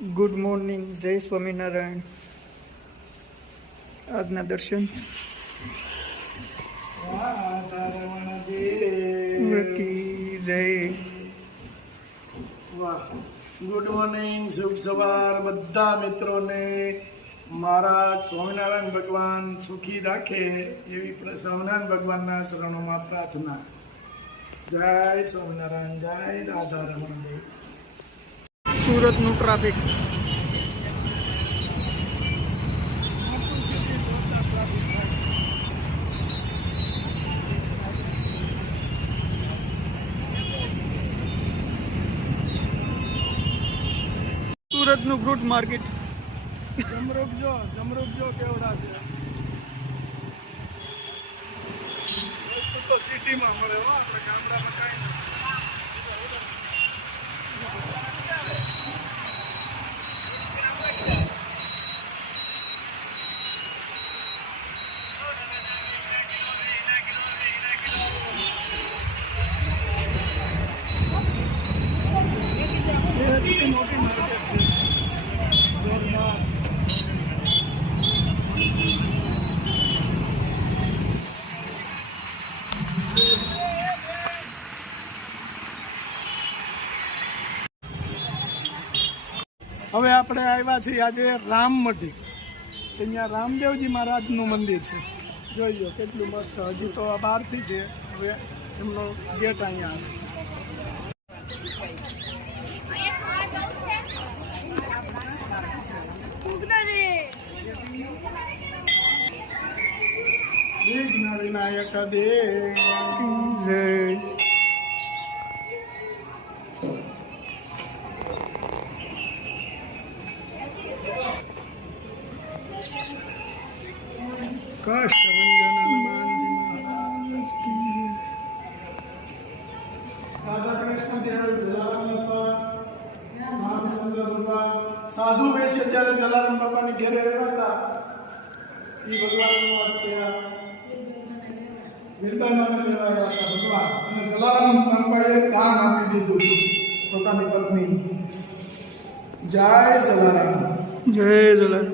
Good morning, જય સ્વામિનારાયણ. આજના દર્શન જય. ગુડ મોર્નિંગ, શુભ સવાર બધા મિત્રોને. મારા સ્વામિનારાયણ ભગવાન સુખી રાખે એવી સ્વામિનારાયણ ભગવાનના શરણોમાં પ્રાર્થના. જય સ્વામિનારાયણ, જય રાધા રમણ દેવ. સુરતનું ટ્રાફિક. સુરતનું ફ્રૂટ માર્કેટ. જમરૂક જો કેવડા છે. તો સિટીમાં મળે હો, આપણે ગામડામાં કાંઈ નહીં. મોટી માર્કેટ છે. હવે આપણે આવ્યા છીએ આજે રામમઢી. અહીંયા રામદેવજી મહારાજનું મંદિર છે. જોઈ લો કેટલું મસ્ત. હજી તો બહારથી છે. હવે એમનો ગેટ અહીંયા આવે છે. વિઘ્ન વિનાયક દેવ જય. કષ્ટભંજન હનુમાનજી મહારાજ કી જય. રાધા કૃષ્ણ દેવ જલારામ બાપા મહારાજ ભગવાન સાધુ વેશે જ્યારે જલારામ બાપાની ઘેરે આવ્યા હતા. એ ભગવાનનો વાત છે. વીરબાઈને લેવા આવ્યા હતા ભગવાન, અને જલારામ બાપાએ દાન આપી દીધું પોતાની પત્ની. જય જલારામ, જય જલારામ.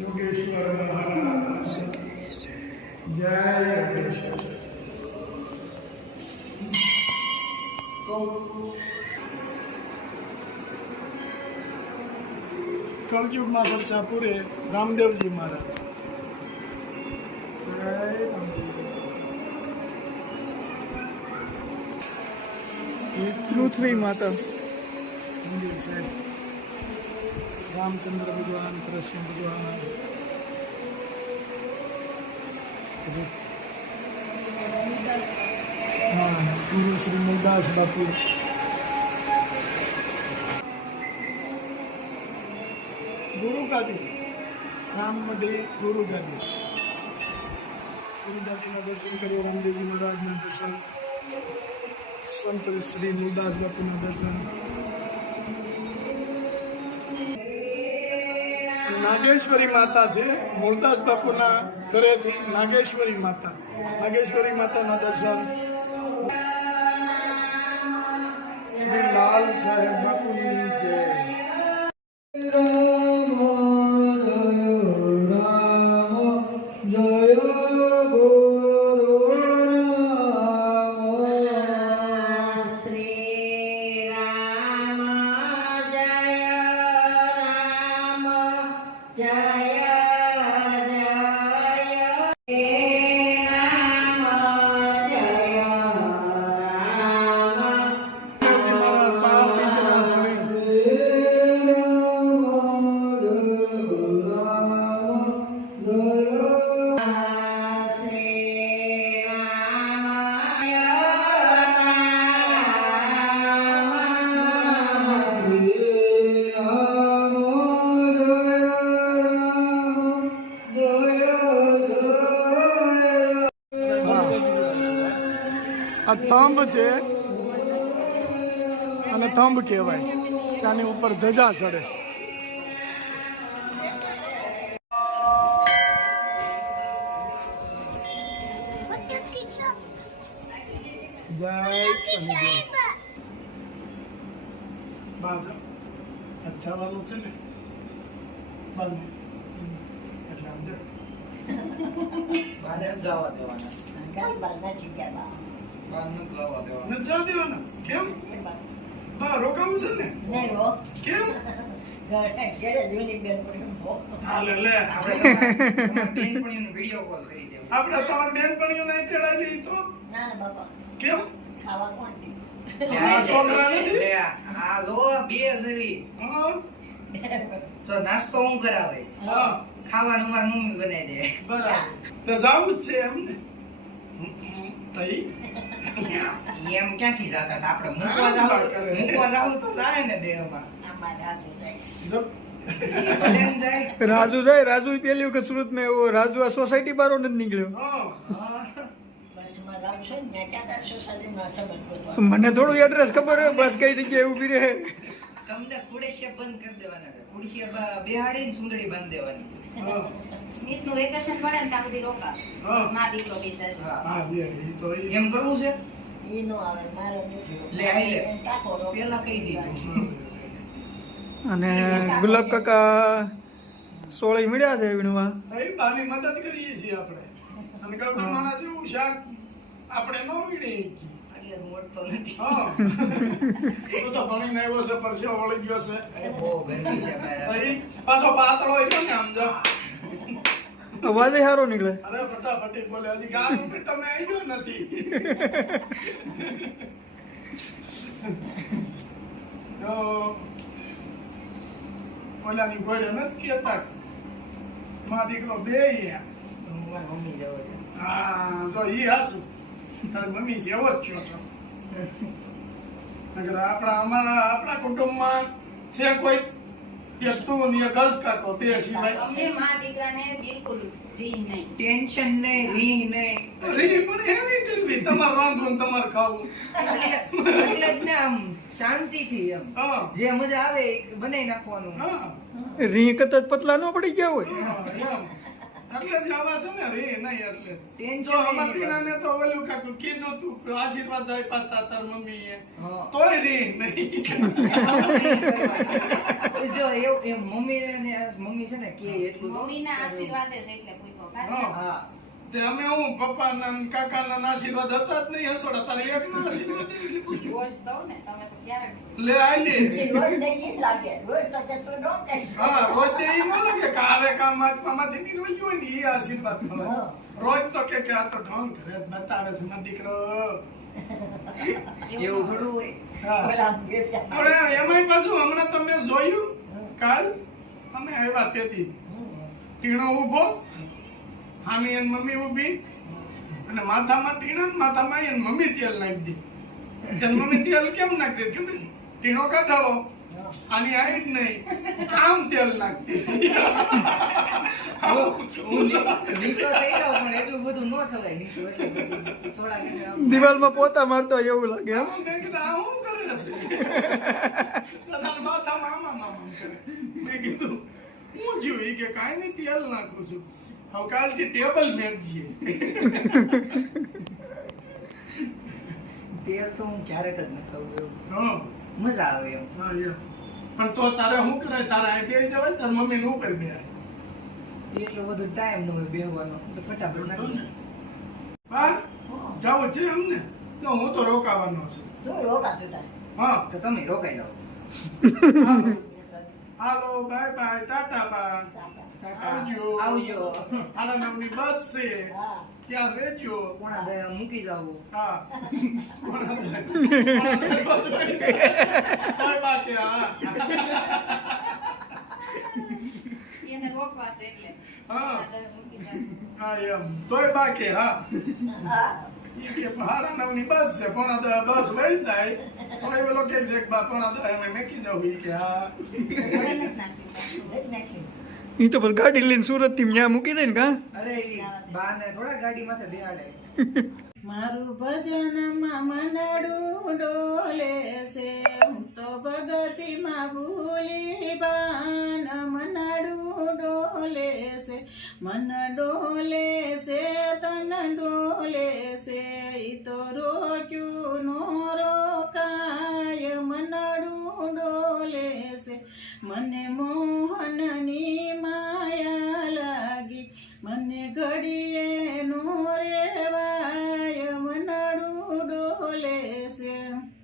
યોગેશ્વર મહારાજ જય યોગેશ્વર. કળયુગમાં પરચા પૂરે રામદેવજી મહારાજ. જય રામદેવ. પૃથ્વી માતા મંદિર છે. રામચંદ્ર ભગવાન, કૃષ્ણ ભગવાન. હા, ગુરુ શ્રી મુરદાસ બાપુ. ગુરુ ગાદી, રામમઢી ગુરુ ગાદી. ગુરુ ગાદીના દર્શન કર્યો. રામદેવજી મહારાજના દર્શન, સંત શ્રી મુરદાસ બાપુના દર્શન. નાગેશ્વરી માતા છે. મુરદાસ બાપુના ઘરેથી નાગેશ્વરી માતા. નાગેશ્વરી માતાના દર્શન. શ્રી લાલ સાહેબ બાપુની જય. આ થંભ છે અને થંભ કહેવાય. ત્યાંની ઉપર ધજા ચડે. જય શનિદેવ. બાજુ અચ્છા વાળું છે ને બાજુ એટલે આમ જો બાને જવા દેવાના ન જવા દેવાના કેમ બા રોકાવું છે ને કેમ હાલે લે આપણે બેનપણીનો વિડિયો કોલ કરી દેવો. આપણે તમારી બેનપણીઓ નહીં તેડાવી લઈ તો કેમ આ છોકરા નથી? લે આ લો બે જેવી હા તો નાસ્તો હું કરાવે હા ખાવાનું માર મમ્મી બનાવી દે. બરાબર તો જાવું જ છે એમને તઈ એમ ક્યાંથી જાતા હતા આપણે મૂકવા હા, જાવ કરે. મૂકવા જાવ તો જાય ને દેહમાં જો ભલે એમ જાય. રાજુ જાય રાજુ પેલી વખત સુરત માં એવો રાજુ આ સોસાયટી બારો નથી નીકળ્યો. હા હા. મને થોડું એડ્રેસ ખબર હોય બસ કઈ જગ્યાએ ઊભી રહે. તમને ખુડેશિયા બંધ કરી દેવાના છે. ખુડેશિયા બેહાડીને સુંદડી બાંધી દેવાની છે. હા સ્મિતનું વેકેશન પડે ને ત્યાં સુધી રોકા. હા. બસ માં દીકરો બે સર. હા. હા લે ઈ તો ઈ એમ કરવું છે લે આઈ લે પેલા કહી દીધું. અને ગુલાબ કાકા સોળી મળ્યા છે વીણવા. તઈ બાની મદદ કરીએ છીએ આપણે અને કલ્પનાના જેવું શાક આપણે નો વીણી શકીએ. એટલે મોટતો નથી. હા તું તો ભણીને આવ્યો છે પરસેવો વળી ગયો છે અરે બહુ ગરમી છે ભાઈ. તઈ પાછો પાતળો રહ્યો ને આમ જો અવાજ સારો નીકળે. અરે ફટાફટી બોલે હજી ગાનું પણ તમે આવ્યો નથી તો ઓલાની ગોળે નથી કહેતા માં દીકરો બે યા મારી મમ્મી જવો છે. હા જો ઈ હાસુ તારી મમ્મી જેવો જ છો છો નકર આપણા કુટુંબમાં છે કોઈ કે તું ને ગસ કાકો તે સિવાય અમને માં દીકરાને બિલકુલ ફ્રી નહીં. ટેન્શન નહીં રીહ નહીં રી પણ એની કરવી તમારે રાંધવું ને તમારે ખાવું એટલે જ ને આમ શાંતિથી એમ હા જે મજા આવે એ બનાવી નાખવાનું. હા રીંહ કરતા જ પતલા ન પડી ગયા હોય. હા, એમ. એટલે જ આવા છે ને રે નહીં એટલે ટેન્શન જો નહીં અમાર લેવાનું. ટીનાને તો ઓલું કાકું કીધું તું આશીર્વાદ આપ્યા તા તાર મમ્મીએ હા. તોય રે નહીં જો એવું એમ મમ્મી છે ને કે એટલું મમ્મીના આશીર્વાદ જ એટલે કોઈ તો કાઢે. હા. હા તે અમે હું પપ્પાના ને કાકાના આશીર્વાદ હતા જ નહીં હસોડા તારે એકના આશીર્વાદ એટલે પૂછ્યું. રોજ દઉં ને તમે તો ક્યારે લે આઈ લે હા રોજ એ ન લાગે કે આરે કામમાંથી નીકળી ગયો ને એ આશીર્વાદ મળે રોજ તો કે આ તો ઢોંગ કરે જ બતાવે છે મારો દીકરો એવું થોડું હોય. હા આપણે એમાંય પાછું હમણાં તમે જોયું કાલ અમે આવ્યા તેથી ટીણો ઊભો હાની એન મમ્મી ઊભી અને માથામાં ટીણો ને માથામાં એન મમ્મી તેલ નાખી દી એન મમ્મી તેલ કેમ નાખતી કે ટીણો કાઢાવો આની હાઈટ નહીં આમ તેલ નાખતી હું નીચો થઈ જાઉં પણ એટલું બધું ન થવાય નીચો એટલું બધું. થોડા ઘણા આમ. દિવાલમાં પોતા મારતો હોય એવું લાગે. એમ? મેં કીધું આ શું કરે છે તારા માથામાં આમ કરે મેં કીધું હું જ્યું ઈ કે કાંઈ નહીં તેલ નાખું છું હવે કાલથી ટેબલ મેકજીએ તેલ તો હું ક્યારેક જ ન ખાઉં એવું હા મજા આવે એમ. હા એમ પણ તો તારે શું કરે તારા આ બે જવાય તાર મમ્મી નું ઉપર બે એટલો બધો ટાઈમ ન હોય બેહવાનો એટલે ફટાફટ નાખી દે. હા જાવું છે એમને તો હું તો રોકાવાનો છું હા તો તમે રોકાઈ જાઓ. હાલો બાય બાય ટાટા બા આવજો આવજો. આના નામની બસ છે ત્યાં રહેજો પોણા દે મૂકી જાવ. હા બસ બાકી હા એને રોકવા છે એટલે હા આદર મૂકી જાય. હા એમ તોય બાકી હા ઈ કે ભાડા નામની બસ છે પણ બસ વહી જાય તો એ પેલો કે છે કે બા પણ અમે મેકી જાવ ઈ કે હા ઘરે નથી નાખ્યું. ઈ તો બસ ગાડી લઈને સુરત થી ત્યાં મૂકી દે ને કા. અરે ઈ બાને થોડા ગાડી માથે બેહાડે. મારું ભજનમાં મનડું ડોલે છે હું તો ભગતીમાં ભૂલી બાન મનડું ડોલે છે મન ડોલે છે તન ડોલે છે ઈ તો રોક્યું નો રોકાય મનડું ડોલે છે મને મોહનની માયા લાગી મને ઘડીએ નો રેવાય મનડું ડોલે